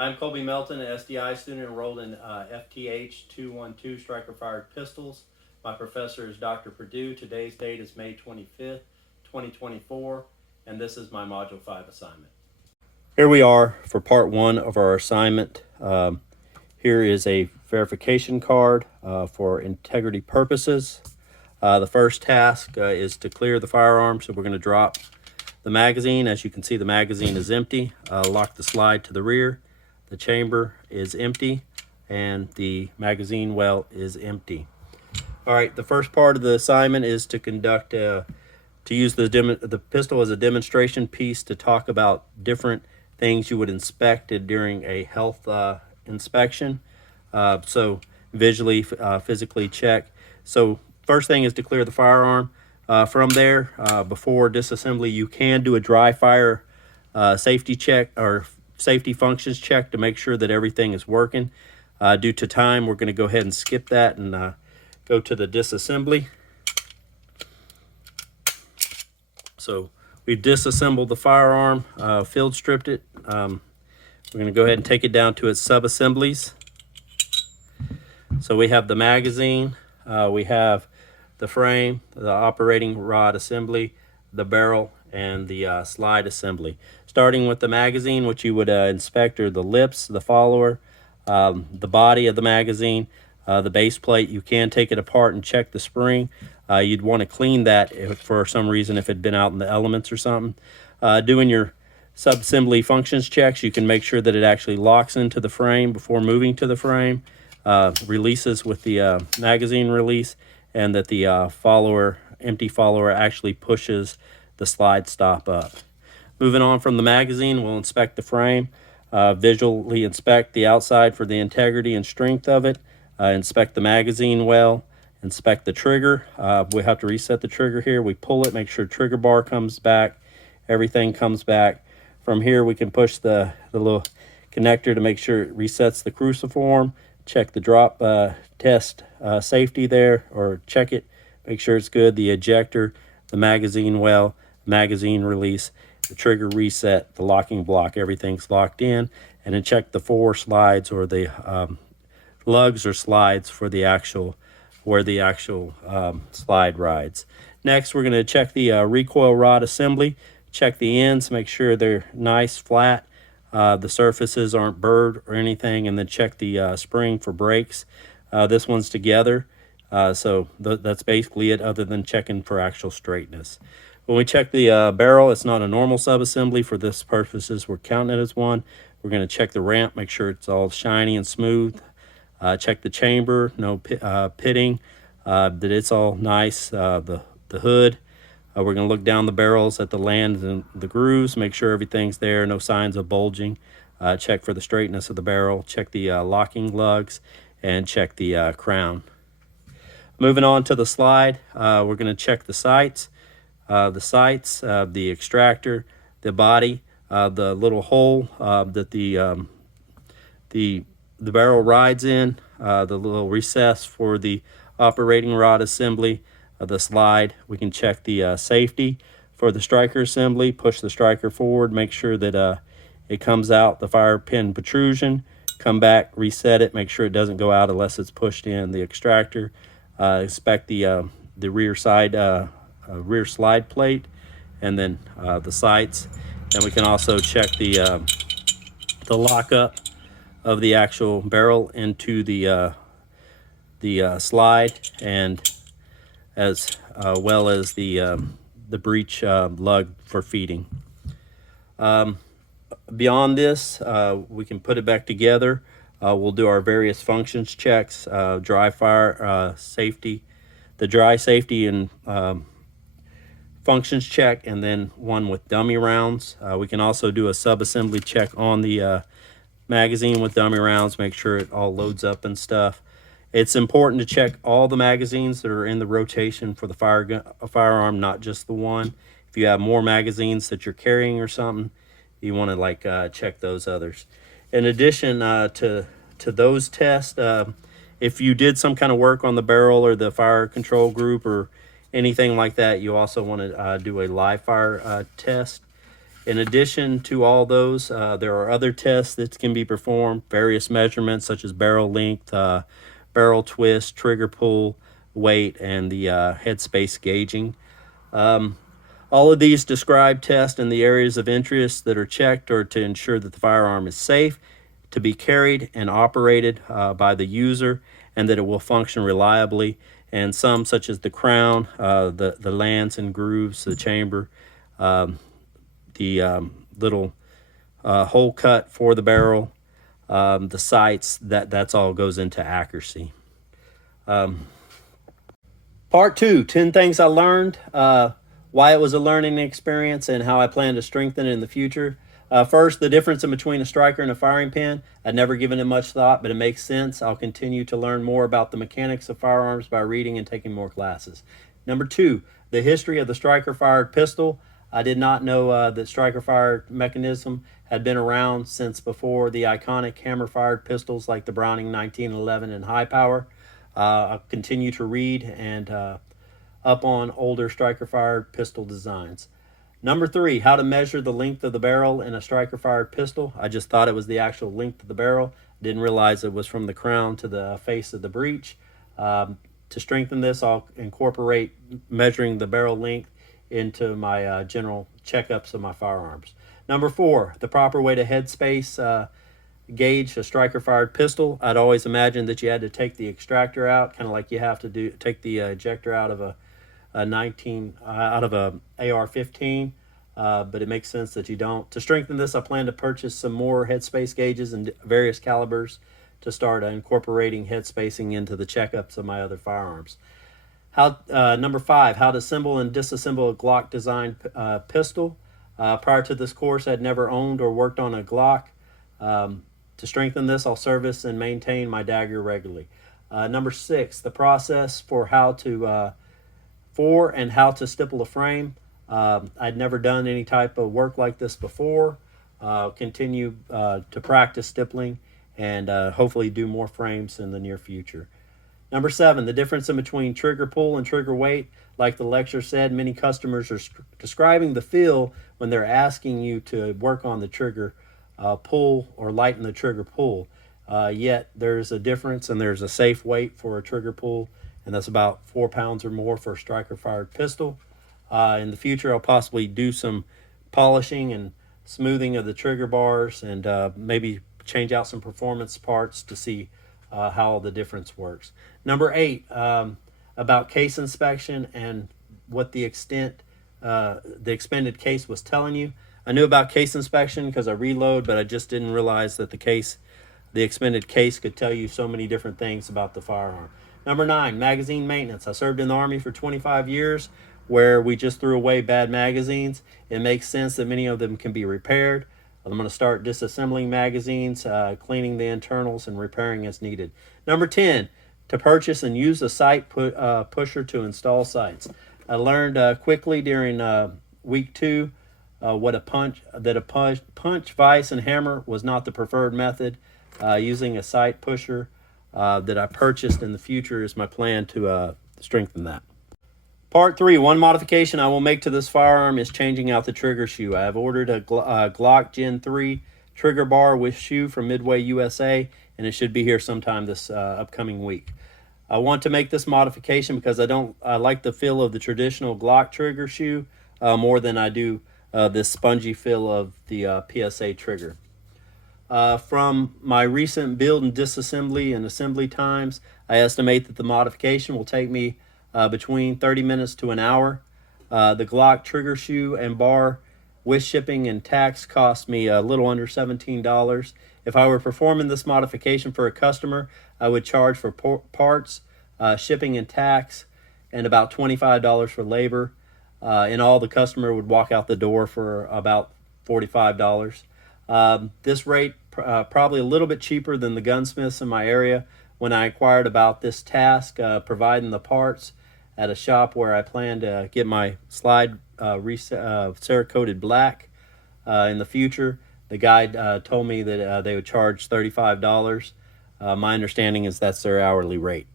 I'm Colby Melton, an SDI student enrolled in FTH 212 striker fired pistols. My professor is Dr. Perdue. Today's date is May 25th, 2024, and this is my Module 5 assignment. Here we are for part 1 of our assignment. Here is a verification card for integrity purposes. The first task is to clear the firearm, so we're going to drop the magazine. As you can see, the magazine is empty. Lock the slide to the rear. The chamber is empty, and the magazine well is empty. All right, the first part of the assignment is to conduct, to use the pistol as a demonstration piece to talk about different things you would inspect during a health inspection. So visually, physically check. So first thing is to clear the firearm. From there, before disassembly, you can do a dry fire safety check or safety functions check to make sure that everything is working. Due to time, we're going to go ahead and skip that and go to the disassembly. So we've disassembled the firearm, field stripped it. We're going to go ahead and take it down to its sub-assemblies. So we have the magazine, we have the frame, the operating rod assembly, the barrel, and the slide assembly. Starting with the magazine, which you would inspect are the lips, the follower, the body of the magazine, the base plate. You can take it apart and check the spring. You'd want to clean that if, for some reason, if it had been out in the elements or something. Doing your sub-assembly functions checks, you can make sure that it actually locks into the frame before moving to the frame, releases with the magazine release, and that the empty follower actually pushes the slide stop up. Moving on from the magazine, we'll inspect the frame, visually inspect the outside for the integrity and strength of it, inspect the magazine well, inspect the trigger. We have to reset the trigger here. We pull it, make sure trigger bar comes back, everything comes back. From here, we can push the little connector to make sure it resets the cruciform, check the drop test safety there, or check it, make sure it's good, the ejector, the magazine well, magazine release, the trigger reset, the locking block, everything's locked in, and then check the 4 slides or the lugs or slides for the actual, where the actual slide rides. Next, we're going to check the recoil rod assembly, check the ends, make sure they're nice, flat, the surfaces aren't burred or anything, and then check the spring for brakes. This one's together, so that's basically it, other than checking for actual straightness. When we check the barrel, it's not a normal sub-assembly. For this purposes, we're counting it as one. We're going to check the ramp, make sure it's all shiny and smooth. Check the chamber, no pitting, that it's all nice. The hood, we're going to look down the barrels at the land and the grooves, make sure everything's there, no signs of bulging. Check for the straightness of the barrel, check the locking lugs, and check the crown. Moving on to the slide, we're going to check the sights. The extractor, the body, the little hole that the barrel rides in, the little recess for the operating rod assembly, the slide. We can check the safety for the striker assembly, push the striker forward, make sure that it comes out, the fire pin protrusion, come back, reset it, make sure it doesn't go out unless it's pushed in. The extractor, inspect the rear side, rear slide plate, and then the sights. And we can also check the lockup of the actual barrel into the slide, and as well as the breech lug for feeding. Beyond this, we can put it back together. We'll do our various functions checks, dry fire safety, the dry safety and functions check, and then one with dummy rounds. We can also do a sub-assembly check on the magazine with dummy rounds, make sure it all loads up and stuff. It's important to check all the magazines that are in the rotation for the firearm, not just the one. If you have more magazines that you're carrying or something, you want to check those others. In addition to those tests, if you did some kind of work on the barrel or the fire control group or anything like that, you also want to do a live fire test. In addition to all those, there are other tests that can be performed, various measurements such as barrel length, barrel twist, trigger pull, weight, and the headspace gauging. All of these describe tests in the areas of interest that are checked or to ensure that the firearm is safe to be carried and operated by the user, and that it will function reliably. And some, such as the crown, the lands and grooves, the chamber, the little hole cut for the barrel, the sights, that's all goes into accuracy. Part 2, 10 things I learned, why it was a learning experience, and how I plan to strengthen it in the future. First, the difference in between a striker and a firing pin. I'd never given it much thought, but it makes sense. I'll continue to learn more about the mechanics of firearms by reading and taking more classes. Number 2, the history of the striker-fired pistol. I did not know that striker-fired mechanism had been around since before the iconic hammer-fired pistols like the Browning 1911 and High Power. I'll continue to read and up on older striker-fired pistol designs. Number 3, how to measure the length of the barrel in a striker-fired pistol. I just thought it was the actual length of the barrel. Didn't realize it was from the crown to the face of the breech. To strengthen this, I'll incorporate measuring the barrel length into my general checkups of my firearms. Number 4, the proper way to headspace gauge a striker-fired pistol. I'd always imagined that you had to take the extractor out, kind of like you have to take the ejector out of a AR-15, but it makes sense that you don't. To strengthen this, I plan to purchase some more headspace gauges in various calibers to start incorporating head spacing into the checkups of my other firearms. Number 5, how to assemble and disassemble a Glock design pistol. Prior to this course, I'd never owned or worked on a Glock. To strengthen this, I'll service and maintain my dagger regularly. Number 6, the process for how to stipple a frame. I'd never done any type of work like this before. Continue to practice stippling and hopefully do more frames in the near future. Number 7, the difference in between trigger pull and trigger weight. Like the lecture said, many customers are describing the feel when they're asking you to work on the trigger pull or lighten the trigger pull. Yet there's a difference, and there's a safe weight for a trigger pull, and that's about 4 pounds or more for a striker-fired pistol. In the future, I'll possibly do some polishing and smoothing of the trigger bars, and maybe change out some performance parts to see how the difference works. Number 8, about case inspection and what the extent the expended case was telling you. I knew about case inspection because I reload, but I just didn't realize that the expended case could tell you so many different things about the firearm. Number 9, magazine maintenance. I served in the Army for 25 years where we just threw away bad magazines. It makes sense that many of them can be repaired. I'm going to start disassembling magazines, cleaning the internals, and repairing as needed. Number 10, to purchase and use a sight pusher to install sights. I learned quickly during week 2 what a punch, vise, and hammer was not the preferred method. Using a sight pusher that I purchased in the future is my plan to strengthen that. Part 3, one modification I will make to this firearm is changing out the trigger shoe. I have ordered a Glock Gen 3 trigger bar with shoe from Midway USA, and it should be here sometime this upcoming week. I want to make this modification because I like the feel of the traditional Glock trigger shoe more than I do this spongy feel of the PSA trigger. From my recent build and disassembly and assembly times, I estimate that the modification will take me between 30 minutes to an hour. The Glock trigger shoe and bar with shipping and tax cost me a little under $17. If I were performing this modification for a customer, I would charge for parts, shipping and tax, and about $25 for labor. In all, the customer would walk out the door for about $45. This rate probably a little bit cheaper than the gunsmiths in my area. When I inquired about this task, providing the parts at a shop where I plan to get my slide Cerakoted black in the future, the guy told me that they would charge $35. My understanding is that's their hourly rate.